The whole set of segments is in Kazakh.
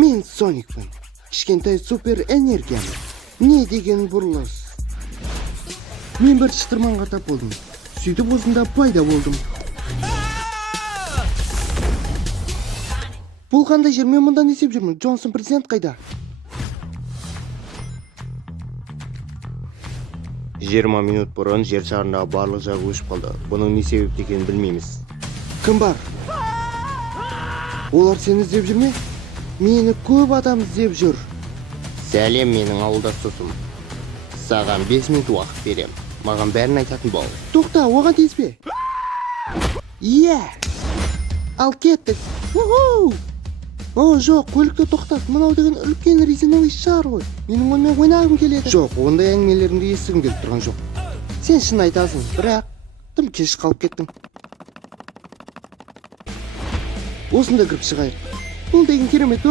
Мен Соникпін. Кішкентай супер энергиям. Не деген бұрылыс. Мен бір шытырманға тап болдым. Сөйтіп осында пайда болдым. Бұл қандай жер? Мен мұнда не істеп жүрмін? Джонсон президент қайда? 20 минут бұрын жер шарындағы барлық жағы өшіп қалды. Бұның не себепті екенін білмейміз. Кім бар? Олар сені іздеп жүр ме? Мені көп адам іздеп жүр. Сәлем, менің ауылдас досым. Саған 5 минут уақыт берем. Маған бәрін айтатын бол. Тоқта, оған тиіспе. Иә. Ал кеттік. О, жоқ, көлікті тоқтат. Мынау деген үлкен резиновый шар ғой. Менің онымен ойнағым келеді. Жоқ, ондай әңгімелеріңді естігім келіп тұрған жоқ. Сен шын айтасың, бірақ тым кеш қалып кеттің. Осында кіріп шығайық. Бұл деген керемет.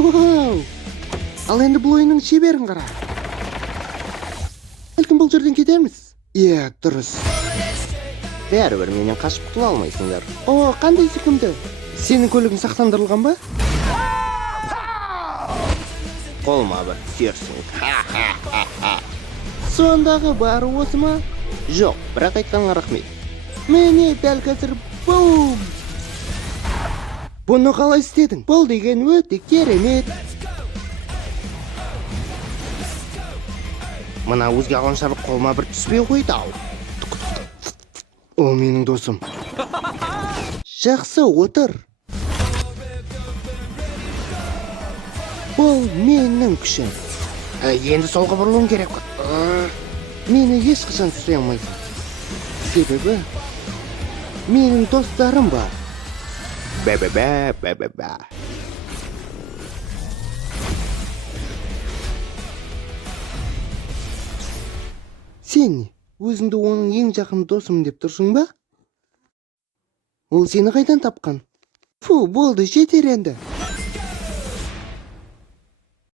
Ал енді бұл ойынның шеберін қара. Бәлкім бұл жерден кетерміз? Иә, дұрыс. Бәрібір менен қашып құтыла алмайсыңдар. О, қандай сүйкімді. Сенің көлігің сақтандырылған ба? Қолыма бір түсерсің. Сондағы бары осы ма? Жоқ, бірақ айтқанға рахмет. Міне дәл қазір бум! Бұны қалай істедің? Бұл деген өте керемет. Мына өзге алғаншар қолыма бір түспей қойды ау. Ол менің досым. Жақсы, отыр. Бұл менің күшім. Енді солға бұрылуым керек. Мені ешқашан түсіре алмайсың. Себебі менің достарым бар. Бә-бә-бә. Сен өзіңді оның ең жақын досым деп тұрсың ба? Ол сені қайдан тапқан? Фу, болды, жетер енді.